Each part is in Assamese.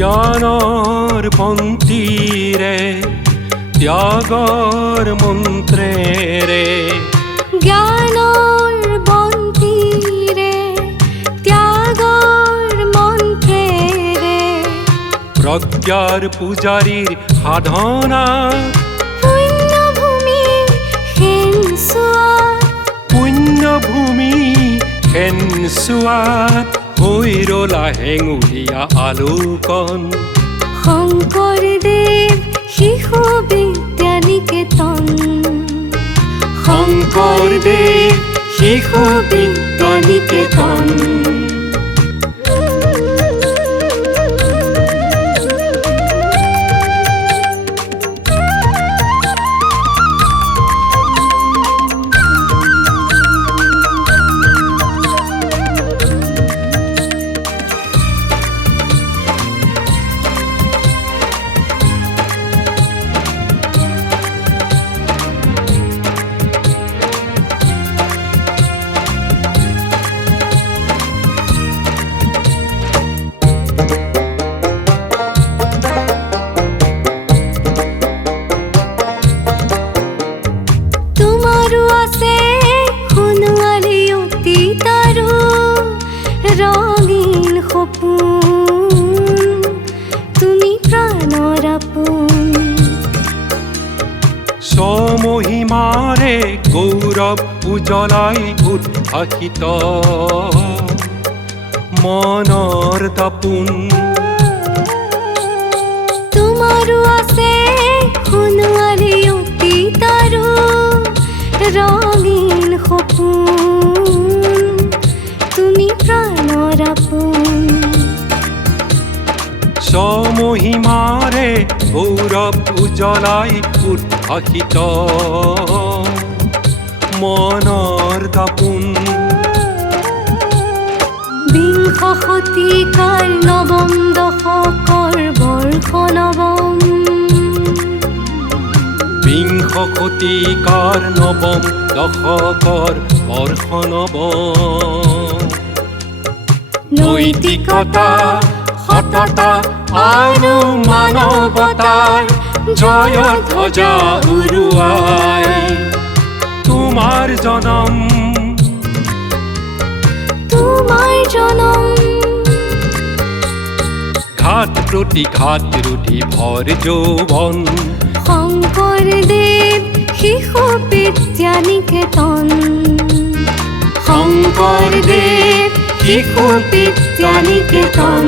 জ্ঞানৰ পন্থীৰে ত্যাগৰ মন্ত্ৰেৰে জ্ঞানৰ বন্তিৰে ত্যাগৰ মন্ত্ৰেৰে প্ৰজ্ঞাৰ পূজাৰীৰ সাধনা পুণ্যভূমি সেনচোৱাত পুণ্যভূমি সেনচোৱাত হৈ ৰলা হেঙুলীয়া আলোকন শংকৰদেৱ শিশু বিদ্যানিকেতন শংকৰদেৱ শিশু বিদ্যানিকেতন ৰঙীন সপোন তুমি প্ৰাণৰ আপোন স্বমহিমাৰে গৌৰৱ উজ্বলাই উদ্ভাসিত মনৰ দাপোন তোমাৰো আছে সোণোৱালী অতীত আৰু ৰঙীন সপোন তুমি প্ৰাণৰ আপোন স্বমহিমাৰে গৌৰৱ উজ্বলাই উদ্ভাসিত মনৰ দাপোন বিংশ শতিকাৰ নৱম দশকৰ বৰ্ষ নৱম বিংশ শতিকাৰ নৱম দশকৰ বৰ্ষ নৱম নৈতিকতা সততা আৰু মানৱতাৰ জয় ধ্বজা উৰুৱাই তোমাৰ জনম ঘাত প্ৰতিঘাত ৰুধি ভৰ যৌৱন শংকৰদেৱ শিশু বিদ্যানিকেতন শংকৰদেৱ শিশু বিদ্যানিকেতন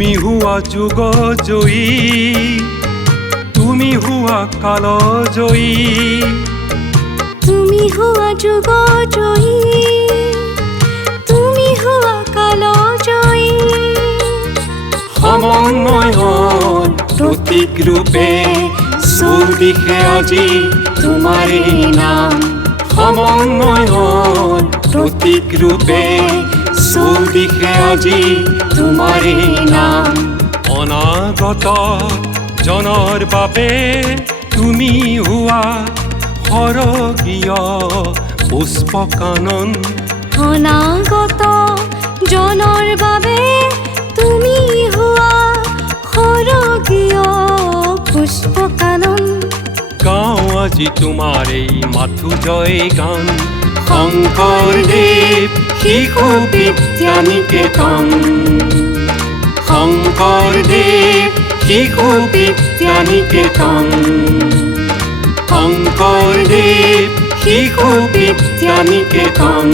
তুমি হুয়া যুগ জয়ী তুমি হুয়া কাল জয়ী তুমি হুয়া যুগ জয়ী তুমি হুয়া কাল জয়ী সমন্বয়ৰ প্ৰতীক ৰূপে চৌদিশে আজি তোমাৰে নাম সমন্বয়ৰ প্ৰতীক ৰূপে চৌদিশে আজি তোমাৰে নাম অনাগত জনৰ বাবে তুমি হোৱা সৰগীয় পুষ্প কানন অনাগত জনৰ বাবে তুমি হোৱা সৰগীয় পুষ্প কানন গাওঁ আজি তোমাৰ এই মাথো জয় গান শংকৰদেৱ শিশু বিদ্যানিকেতন শংকৰদেৱ শিশু বিদ্যানিকেতন শংকৰদেৱ শিশু বিদ্যানিকেতন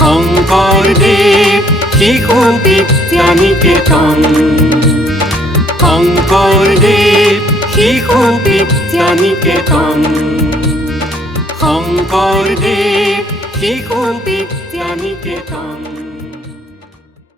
শংকৰদেৱ শিশু বিদ্যানিকেতন শংকৰদেৱ শিশু বিদ্যানিকেতন শংকৰদেৱ শিশু বিদ্যানিকেতন